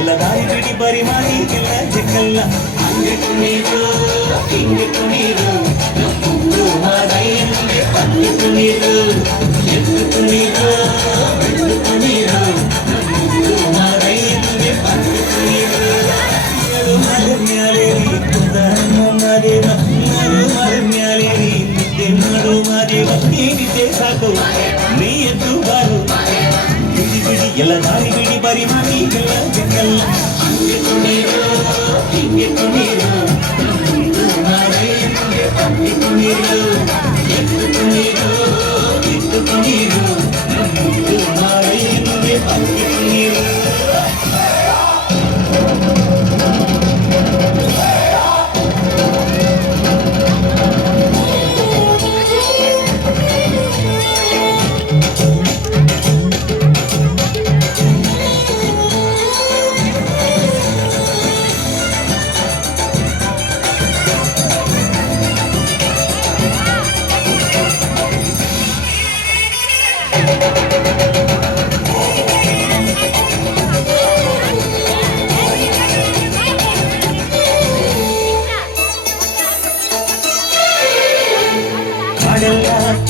ಎಲ್ಲ ದಾರಿ ಬಿಡಿ ಬರಿ ಮಾಡಿ ಎಲ್ಲ ಜಕ್ಕಲ್ಲ ಅಂಗಟ್ಟು ನೀರು ಹಿಂಗಟ್ಟು ನೀರು ಮಾದೈಯನಿಗೆ ಪಂಗಟ್ಟು ನೀರು ಎದ್ದು ನೀರು ಬೆಳ್ಳುಟ್ಟು ನೀರು ಮಾದೈಯನಿಗೆ ಪಂಗಟ್ಟು ನೀರು ಮರಮ್ಯಾಲೇರಿ ಮಾದೇವ ಮರಮ್ಯಾಲೇರಿ ನಿದ್ದೆ ಮಾಡು ಮಾದೇವ ನೀ ನಿದ್ದೆ ಸಾಕು ನೀ ಎದ್ದು ಬಾರು ಬಿಡಿ ಬಿಡಿ ಎಲ್ಲ ದಾರಿ ಬಿಡಿ ಬರಿ ಮಾಡಿ ಎಲ್ಲ ಜಕ್ಕಲ್ಲ ಅಂಗಟ್ಟು ನೀರು ಹಿಂಗಟ್ಟು ನೀರು ಮಾದೈಯನಿಗೆ ಪಂಗಟ್ಟು ನೀರು ಎದ್ದು ನೀರು ಎದ್ದು ನೀರು ಮಾದೈಯನಿಗೆ ಪಂಗಟ್ಟು ನೀರು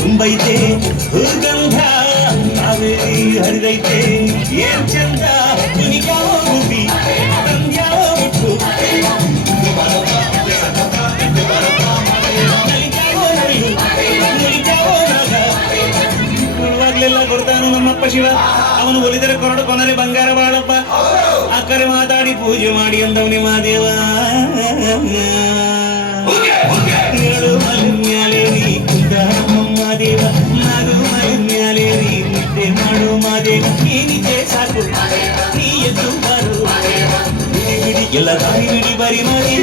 ತುಂಬೈತೆ ಹುರ್ಗಂಧ ಕಾವೇರಿ ಹರಿದೈತೆ ಏನ್ ಚಂದ ಕುನಿಗಾವ ಗುಬ್ಬಿ ತಂದ್ಯಾವ ಉಟ್ಟು ಕೊಡುವಾಗ್ಲೆಲ್ಲ ಕೊಡ್ತಾನು ನಮ್ಮಪ್ಪ ಶಿವ ಅವನು ಒಲಿದರೆ ಕೊರಡು ಕೊನರೆ ಬಂಗಾರ ಬಾಳಪ್ಪ ಅಕ್ಕರೆ ಮಾತಾಡಿ ಪೂಜೆ ಮಾಡಿ ಅಂದವನಿ ಮಾದೇವ ಹೇಳು ಮಲ್ಯಾಲೇರಿ ಮಾದೇವ ನಾಡು ಮಲ್ಯಾಲೇರಿ ನಿದ್ದೆ ಮಾಡು ಮಾದೇವ ನೀ ನಿದ್ದೆ ಸಾಕು ನೀ ಎದ್ದು ಬಾರು ಬಿಡಿ ಬಿಡಿ ಎಲ್ಲ ದಾರಿ ಬಿಡಿ ಬರಿ ಮಾಡಿ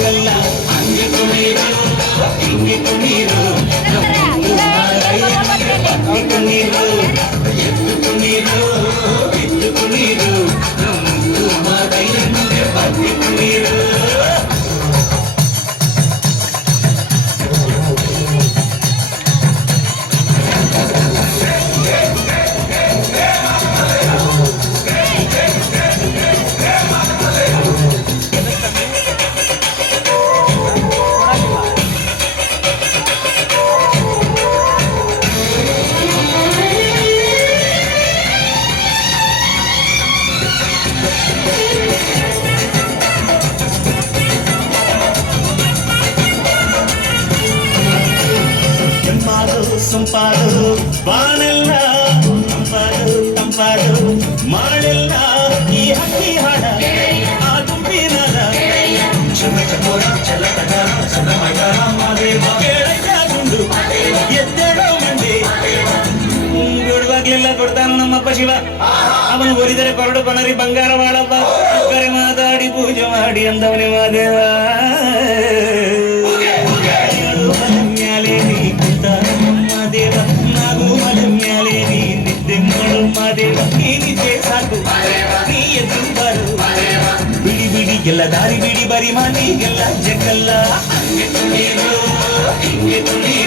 ಎಲ್ಲ ಅಂಗಟ್ಟು ನೀರು ಹಿಂಗಟ್ಟು ನೀರು ಅಂಗಟ್ಟು ನೀರು ಎದ್ದು ನೀರು ಎದ್ದು ನೀರು ಮಾದೈಯನಿಗೆ ಬಂದಿಟ್ಟು ನೀರು ಸಂಪಾದು ಬಾನೆಲ್ಲ ತಂಪಾದು ತಂಪಾದು ಮಾಳೆಲ್ಲ ಈ ಹಕ್ಕಿ ಹಾಡ ಆ ತುಂಬಿನದ ಚಮ ಚಮೋರ ಚಲತಡ ಸದಮೈದಾರ ಮಾದೇವ ಕೇಳಯ್ಯ ಗುಂಡು ಎದ್ದೇಳೋ ಮಂಡೆ ಕೊಡುವಾಗ್ಲೆಲ್ಲ ಕೊಡ್ತಾನು ನಮ್ಮಪ್ಪ ಶಿವ ಅವನು ಒಲಿದರೆ ಕೊರಡು ಕೊನರಿ ಬಂಗಾರ ಬಾಳಪ್ಪ ಅಕ್ಕರೆ ಮಾತಾಡಿ ಪೂಜೆ ಮಾಡಿ ಅಂದವನೇ ಮಾದೇವ ಮಾದೇವ ನಾವು ಮಲಮ್ಯಾಲೇರಿ ನಿದ್ದೆ ಮಾಡು ಮಾದೇವ ನೀ ನಿದ್ದೆ ಸಾಕು ನೀ ಎದ್ದು ಬಾರು ಬಿಡಿ ಬಿಡಿ ಎಲ್ಲ ದಾರಿ ಬಿಡಿ ಬರಿ ಮಾಡಿ ಎಲ್ಲ ಜಕ್ಕಲ್ಲ ಅಂಗಟ್ಟು ನೀರು ಹಿಂಗಟ್ಟು ನೀರು